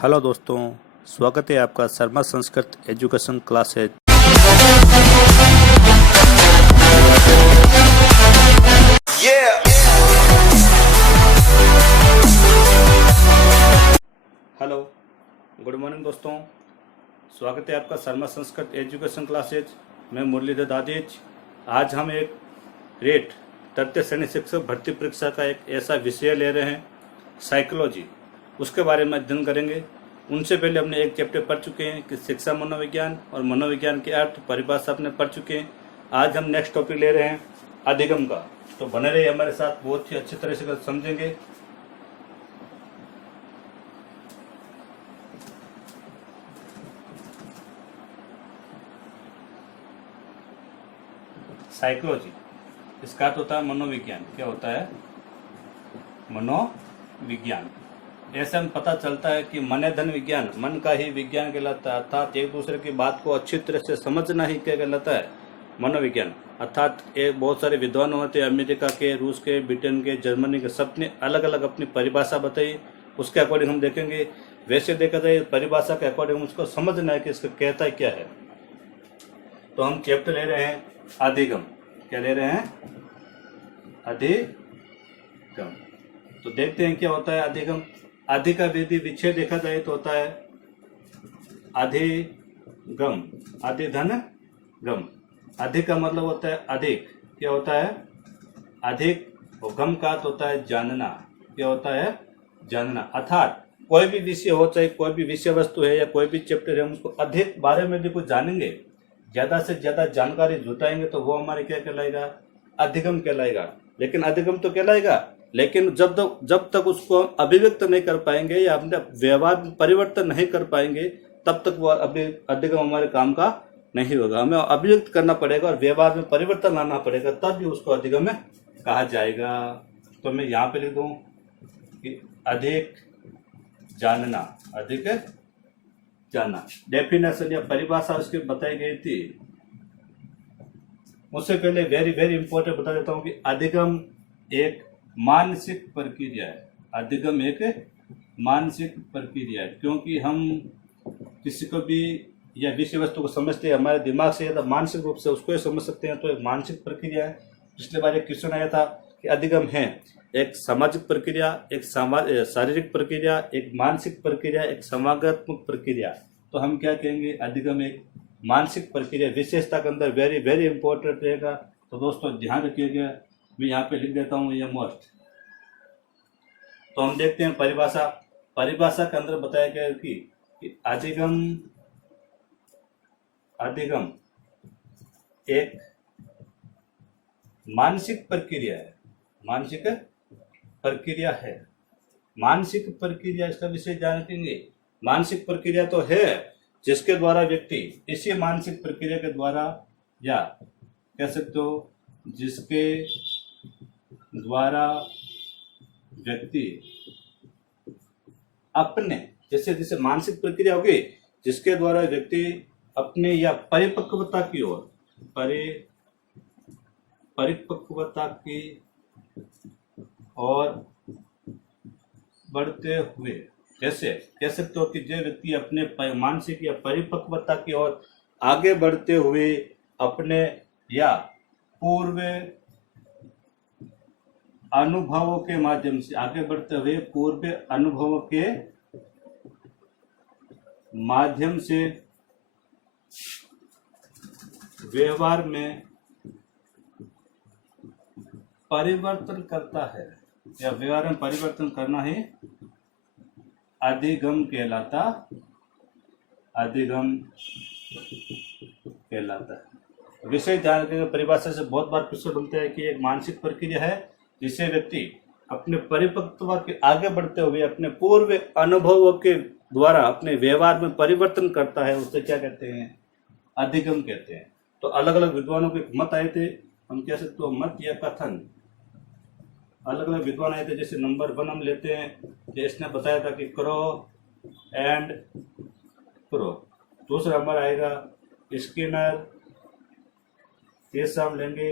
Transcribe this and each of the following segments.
Hello दोस्तों, स्वागत है आपका Sharma Sanskrit education classes. Hello, good morning दोस्तों, स्वागत है आपका शर्मा संस्कृत एजुकेशन क्लासेज। मैं मुरलीधर दादेज। आज हम एक रेट तृतीय श्रेणी शिक्षक भर्ती परीक्षा का एक ऐसा विषय ले रहे हैं, साइकोलॉजी, उसके बारे में अध्ययन करेंगे। उनसे पहले हमने एक चैप्टर पढ़ चुके हैं कि शिक्षा मनोविज्ञान और मनोविज्ञान के अर्थ परिभाषा अपने पढ़ चुके हैं। आज हम नेक्स्ट टॉपिक ले रहे हैं अधिगम का, तो बने रहिए हमारे साथ, बहुत ही अच्छी तरह से समझेंगे। साइकोलॉजी, इसका अर्थ होता है मनोविज्ञान। क्या होता है? मनोविज्ञान। ऐसे हम पता चलता है कि मन धन विज्ञान, मन का ही विज्ञान कहलाता है। अर्थात एक दूसरे की बात को अच्छी तरह से समझना ही क्या कहलाता है? मनोविज्ञान। अर्थात बहुत सारे विद्वान होते हैं, अमेरिका के, रूस के, ब्रिटेन के, जर्मनी के, सबने अलग अलग अपनी परिभाषा बताई। उसके अकॉर्डिंग हम देखेंगे। वैसे देखा जाए परिभाषा के अकॉर्डिंग उसको समझना है कि इसका कहता है क्या है। तो हम चैप्टर ले रहे हैं अधिगम। क्या ले रहे हैं? अधिगम। तो देखते हैं क्या होता है अधिगम। अधि का विधि विच्छेद देखा जाए तो होता है अधिगम, अधिधन गम। अधिक का मतलब होता है अधिक। क्या होता है? अधिक। और गम का अर्थ होता है जानना। क्या होता है? जानना। अर्थात कोई भी विषय हो, चाहे कोई भी विषय वस्तु है या कोई भी चैप्टर है, हम उसको अधिक बारे में भी कुछ जानेंगे, ज्यादा से ज्यादा जानकारी जुटाएंगे, तो वो हमारे क्या कहलाएगा? अधिगम कहलाएगा। लेकिन अधिगम तो कहलाएगा, लेकिन जब तक उसको अभिव्यक्त नहीं कर पाएंगे या अपने व्यवहार में परिवर्तन नहीं कर पाएंगे, तब तक वो अधिगम हमारे काम का नहीं होगा। हमें अभिव्यक्त करना पड़ेगा और व्यवहार में परिवर्तन लाना पड़ेगा, तब भी उसको अधिगम में कहा जाएगा। तो मैं यहाँ पे लिख दूं कि अधिक जानना, अधिक जानना। डेफिनेशन या परिभाषा उसकी बताई गई थी। उससे पहले वेरी वेरी इंपॉर्टेंट बता देता हूँ कि अधिगम एक मानसिक प्रक्रिया है। अधिगम एक मानसिक प्रक्रिया है, क्योंकि हम किसी को भी या विषय वस्तु को समझते हैं हमारे दिमाग से या तो मानसिक रूप से उसको ही समझ सकते हैं, तो एक मानसिक प्रक्रिया है। पिछले बार एक क्वेश्चन आया था कि अधिगम है एक सामाजिक प्रक्रिया, एक शारीरिक प्रक्रिया, एक मानसिक प्रक्रिया, एक समागात्मक प्रक्रिया। तो हम क्या कहेंगे? अधिगम एक मानसिक प्रक्रिया। विशेषता के अंदर वेरी वेरी इंपॉर्टेंट रहेगा, तो दोस्तों ध्यान रखिएगा। मैं यहाँ पे लिख देता हूँ ये मोस्ट। तो हम देखते हैं परिभाषा। परिभाषा के अंदर बताया गया है कि अधिगम एक मानसिक प्रक्रिया है। मानसिक प्रक्रिया है। मानसिक प्रक्रिया, इसका विषय जानेंगे। मानसिक प्रक्रिया तो है जिसके द्वारा व्यक्ति, इसी मानसिक प्रक्रिया के द्वारा, या कह सकते हो जिसके द्वारा व्यक्ति अपने, जैसे मानसिक प्रक्रिया होगी जिसके द्वारा व्यक्ति अपने या परिपक्वता की ओर, परिपक्वता की ओर बढ़ते हुए, जैसे कह सकते हो कि जो व्यक्ति अपने मानसिक या परिपक्वता की ओर आगे बढ़ते हुए अपने या पूर्व अनुभवों के माध्यम से, आगे बढ़ते हुए पूर्व अनुभवों के माध्यम से व्यवहार में परिवर्तन करता है, या व्यवहार में परिवर्तन करना ही अधिगम कहलाता, अधिगम कहलाता है। विषय जानकारी परिभाषा से बहुत बार प्रश्न बनते हैं कि एक मानसिक प्रक्रिया है जिसे व्यक्ति अपने परिपक्वता के आगे बढ़ते हुए अपने पूर्व अनुभवों के द्वारा अपने व्यवहार में परिवर्तन करता है, उसे क्या कहते हैं? अधिगम कहते हैं। तो अलग अलग विद्वानों के मत आए थे, हम कह सकते हो मत या कथन। अलग अलग विद्वान आए थे। जैसे नंबर 1 हम लेते हैं, इसने बताया था कि क्रो एंड क्रो। दूसरा हमारा आएगा स्किनर। तीसरा हम लेंगे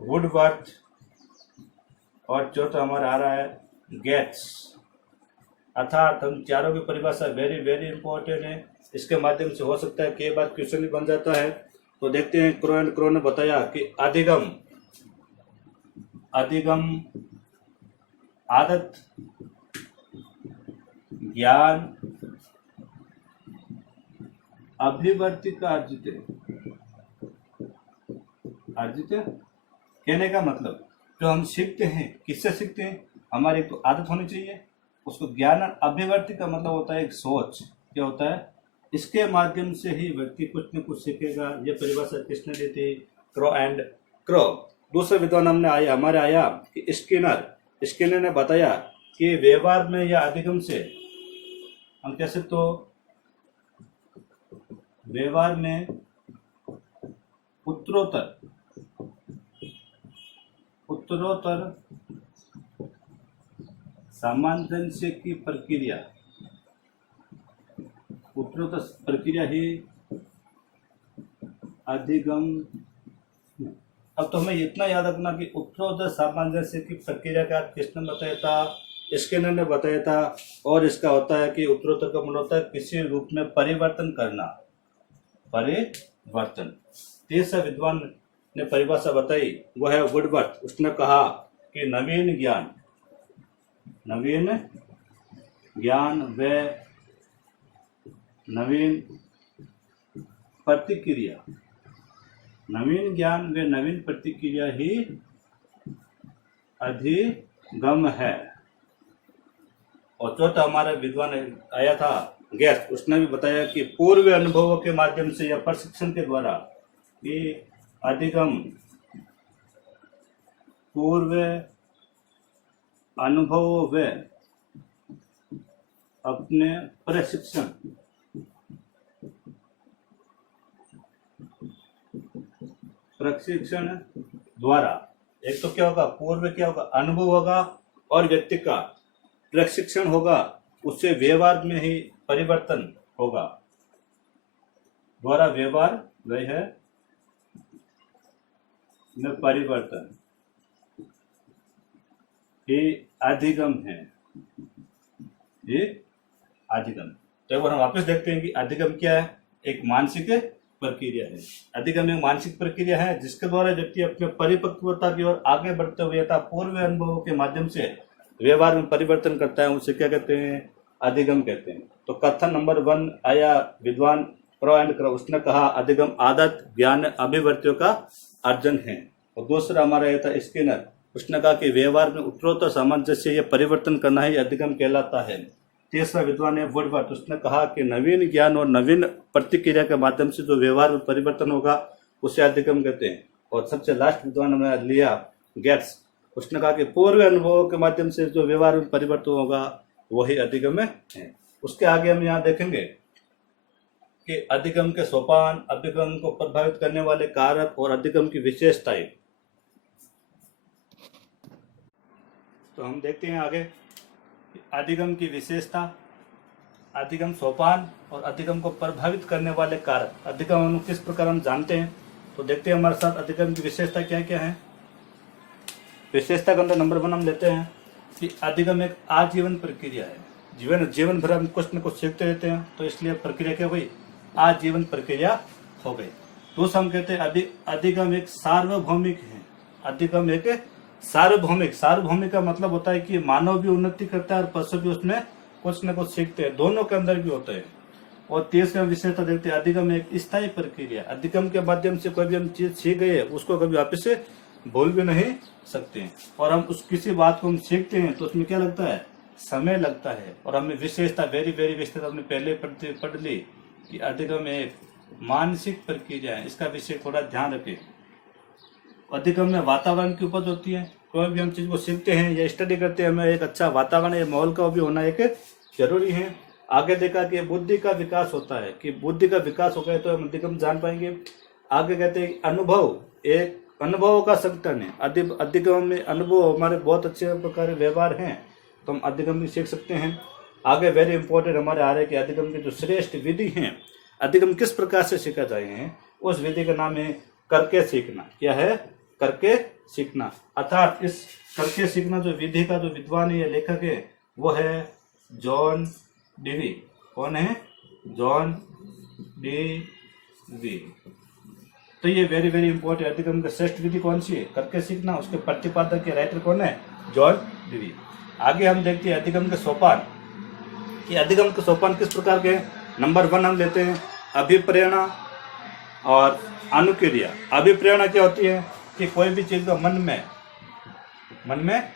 वुडवर्थ। और चौथा हमारा आ रहा है गेट्स। अर्थात हम चारों की परिभाषा वेरी वेरी इंपॉर्टेंट है, इसके माध्यम से हो सकता है कई बार क्वेश्चन भी बन जाता है। तो देखते हैं, क्रो एंड क्रो ने बताया कि अधिगम आदत, ज्ञान, अभिवर्ती का अर्जित कहने का मतलब जो हम सीखते हैं, किससे सीखते हैं, हमारी तो आदत होनी चाहिए, उसको ज्ञान। अभिवर्ती का मतलब होता है एक सोच, क्या होता है, इसके माध्यम से ही व्यक्ति कुछ न कुछ सीखेगा। ये परिभाषा किसने दी थी, क्रो एंड क्रो। दूसरे विद्वान हमारे आया कि स्किनर ने बताया कि व्यवहार में या अधिगम से हम कह सकते तो व्यवहार में उत्तरोत्तर सामंजस्य की प्रक्रिया, उत्तरोत्तर प्रक्रिया ही अधिगम। अब तो हमें इतना याद रखना कि उत्तरोत्तर सामंजस्य की प्रक्रिया का किसने बताया था, स्किनर ने बताया था। और इसका होता है कि उत्तरोत्तर का मतलब होता है किसी रूप में परिवर्तन करना, परिवर्तन। तीसरा विद्वान ने परिभाषा बताई वो है वुडवर्थ। उसने कहा कि नवीन ज्ञान व नवीन प्रतिक्रिया, नवीन ज्ञान व नवीन प्रतिक्रिया ही अधिगम है। और चौथा हमारा विद्वान आया था गेस्ट, उसने भी बताया कि पूर्व अनुभवों के माध्यम से या प्रशिक्षण के द्वारा ये अधिगम पूर्व अनुभवों व अपने प्रशिक्षण द्वारा, एक तो क्या होगा, पूर्व क्या होगा, अनुभव होगा, और व्यक्ति का प्रशिक्षण होगा, उससे व्यवहार में ही परिवर्तन होगा। द्वारा व्यवहार वह है में परिवर्तन ये अधिगम है, ये अधिगम। तो एक बार हम वापस देखते हैं कि अधिगम क्या है, एक मानसिक प्रक्रिया है। अधिगम एक मानसिक प्रक्रिया है जिसके द्वारा व्यक्ति अपने परिपक्वता की ओर आगे बढ़ते हुए तथा पूर्व अनुभवों के माध्यम से व्यवहार में परिवर्तन करता है, उसे क्या कहते हैं, अधिगम कहते हैं। तो कथन नंबर 1 आया विद्वान क्रो एंड क्रो, उसने कहा अधिगम आदत, ज्ञान, अभिवर्तियों का अर्जन है। और दूसरा हमारा यह था स्किनर, उसने कहा कि व्यवहार में उत्तरोत्तर सामंजस्य या परिवर्तन करना ही अधिगम कहलाता है। तीसरा विद्वान है वुडवर्थ, उसने कहा कि नवीन ज्ञान और नवीन प्रतिक्रिया के माध्यम से जो व्यवहार में परिवर्तन होगा उसे अधिगम कहते हैं। और सबसे लास्ट विद्वान हमने लिया गेट्स, उसने कहा कि पूर्व अनुभवों के माध्यम से जो व्यवहार में परिवर्तन होगा वही अधिगम है। उसके आगे हम यहाँ देखेंगे कि अधिगम के सोपान, अधिगम को प्रभावित करने वाले कारक और अधिगम की विशेषताएं। तो हम देखते हैं आगे अधिगम की विशेषता, अधिगम सोपान और अधिगम को प्रभावित करने वाले कारक। अधिगम हम किस प्रकार हम जानते हैं, तो देखते हैं हमारे साथ अधिगम की विशेषता क्या क्या है। विशेषता के अंदर नंबर 1 हम लेते हैं कि अधिगम एक आजीवन प्रक्रिया है। जीवन भर हम कुछ न कुछ सीखते रहते हैं, तो इसलिए प्रक्रिया क्या हुई, आजीवन प्रक्रिया हो गई। दूसरा हम कहते हैं अधिगम एक सार्वभौमिक है। अधिगम एक सार्वभौमिक का मतलब होता है कि मानव भी उन्नति करता है और पशु भी उसमें कुछ न कुछ सीखते हैं, दोनों के अंदर भी होता है। और तीसरा विशेषता देखते हैं अधिगम एक स्थायी प्रक्रिया। अधिगम के माध्यम से कोई भी हम चीज सीख गए उसको कभी वापस से भूल भी नहीं सकते हैं। और हम उस किसी बात को हम सीखते हैं तो उसमें क्या लगता है, समय लगता है। और हमें विशेषता वेरी वेरी विशेषता हमने पहले पढ़ ली कि अधिगम एक मानसिक प्रक्रिया है, इसका विषय थोड़ा ध्यान रखें। अधिगम में वातावरण की उपज होती है। कोई भी हम चीज को सीखते हैं या स्टडी करते हैं, हमें एक अच्छा वातावरण या माहौल का भी होना एक जरूरी है। आगे देखा कि बुद्धि का विकास होता है, कि बुद्धि का विकास हो गया तो हम अधिगम जान पाएंगे। आगे कहते हैं अनुभव एक अनुभवों का संगठन है। अधिगम में अनुभव हमारे बहुत अच्छे प्रकार व्यवहार हैं तो हम अधिगम भी सीख सकते हैं। आगे वेरी इंपॉर्टेंट हमारे आ रहे कि अधिगम की जो श्रेष्ठ विधि है, अधिगम किस प्रकार से सीखा जाए, उस विधि का नाम है करके सीखना। क्या है, करके सीखना। अर्थात इस करके सीखना जो विधि का जो विद्वान है या लेखक है वो है जॉन डीवी। कौन है? John Dewey. तो ये वेरी वेरी इंपॉर्टेंट। अधिगम की श्रेष्ठ विधि कौन सी है? करके सीखना। उसके प्रतिपादक के राइटर कौन है? John Dewey. आगे हम देखते हैं अधिगम के सोपान कि अधिगम के सोपान किस प्रकार के हैं। नंबर 1 हम लेते हैं अभिप्रेरणा और अनुक्रिया। अभिप्रेरणा क्या होती है कि कोई भी चीज का मन में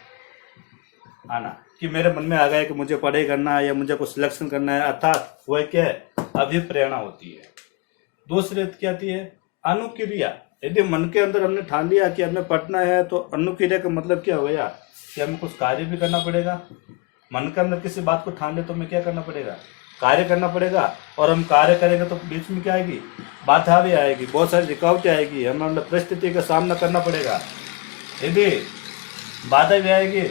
आना, कि मेरे मन में आ गया कि मुझे पढ़ाई करना है या मुझे कुछ सिलेक्शन करना है, अर्थात वह क्या है? अभिप्रेरणा होती है। दूसरी क्या आती है? अनुक्रिया। यदि मन के अंदर हमने ठान लिया कि हमें पढ़ना है तो अनुक्रिया का मतलब क्या हो गया कि हमें कुछ कार्य भी करना पड़ेगा। मन के अंदर किसी बात को ठान ले तो हमें क्या करना पड़ेगा? कार्य करना पड़ेगा। और हम कार्य करेंगे तो बीच में क्या आएगी? बाधा भी आएगी, बहुत सारी रुकावटें आएगी, हमें मतलब परिस्थिति का सामना करना पड़ेगा। यदि बाधा भी आएगी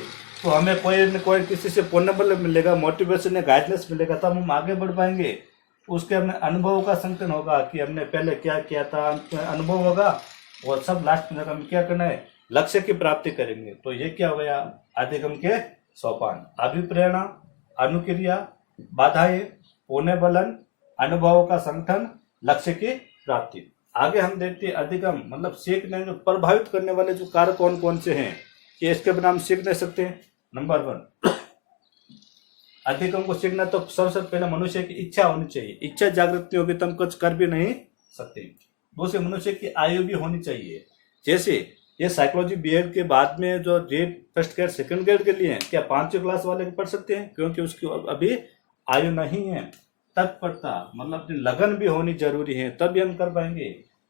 तो हमें कोई न कोई किसी से पुण्य बल मिलेगा, मोटिवेशन या गाइडनेस मिलेगा, तब हम आगे बढ़ पाएंगे। उसके हमें अनुभव का संकलन होगा कि हमने पहले क्या किया था, अनुभव होगा और सब लास्ट में हमें क्या करना है? लक्ष्य की प्राप्ति करेंगे। तो ये क्या हो गया? अधिगम के सोपान। अभिप्रेरणा, अनुक्रिया, बाधाएं, पुण्य बलन, अनुभव का संगठन, लक्ष्य की प्राप्ति। आगे हम देखते हैं अधिगम मतलब सीखने जो प्रभावित करने वाले जो कारक कौन कौन से हैं कि इसके बिना हम सीख नहीं सकते। नंबर 1, अधिगम को सीखना तो सबसे पहले मनुष्य की इच्छा होनी चाहिए। इच्छा जागृत नहीं होगी तो हम कुछ कर भी नहीं सकते। दूसरे, मनुष्य की आयु भी होनी चाहिए। जैसे ये साइकोलॉजी बीएड के बाद में जो grade first grade second grade के लिए हैं, क्या 5वीं क्लास वाले पढ़ सकते हैं? क्योंकि उसकी अभी आयु नहीं है। तत्परता मतलब अपनी लगन भी होनी जरूरी है, तभी हम कर पाएंगे।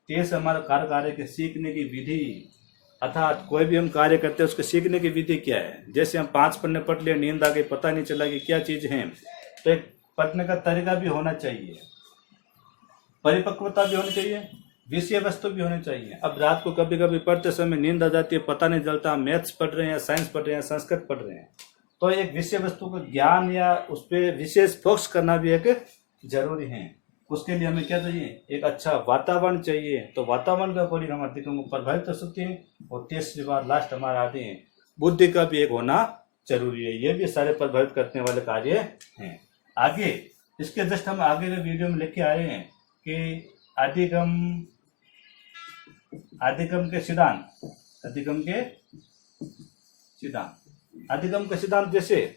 तेज हमारा कार्य की सीखने की विधि, अर्थात कोई भी हम कार्य करते हैं उसके सीखने की विधि क्या है। जैसे हम 5 पन्ने पढ़ लिए, नींद आ गई, पता नहीं चला कि क्या चीज है, तो एक पढ़ने का तरीका भी होना चाहिए, परिपक्वता भी होनी चाहिए, विषय वस्तु भी होनी चाहिए। अब रात को कभी कभी पढ़ते समय नींद आ जाती है, पता नहीं चलता मैथ्स पढ़ रहे हैं, साइंस पढ़ रहे हैं, संस्कृत पढ़ रहे हैं, तो एक विषय वस्तु का ज्ञान या उस पर विशेष फोकस करना भी एक जरूरी है। उसके लिए हमें क्या चाहिए? एक अच्छा वातावरण चाहिए। तो वातावरण के अकॉर्डिंग हम अधिगम को प्रभावित कर सकते हैं। और तीसरी बात लास्ट हमारा आते हैं बुद्धि का भी एक होना जरूरी है। ये भी सारे प्रभावित करने वाले कार्य हैं। आगे इसके जस्ट हम आगे के वीडियो में लेके आए हैं कि अधिगम के सिद्धांत, अधिगम के सिद्धांत जैसे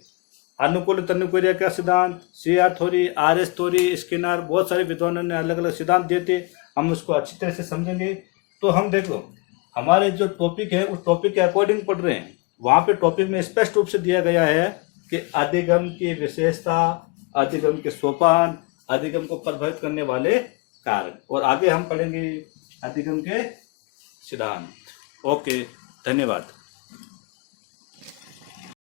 अनुकूलित अनुक्रिया का सिद्धांत, CR theory, RS theory, Skinner, बहुत सारे विद्वानों ने अलग अलग सिद्धांत देते। हम उसको अच्छी तरह से समझेंगे। तो हम देखो हमारे जो टॉपिक है उस टॉपिक के अकॉर्डिंग पढ़ रहे हैं। वहाँ पे टॉपिक में स्पष्ट रूप से दिया गया है कि अधिगम की विशेषता, अधिगम के सोपान, अधिगम को प्रभावित करने वाले कारक, और आगे हम पढ़ेंगे अधिगम के सिद्धांत। ओके, धन्यवाद।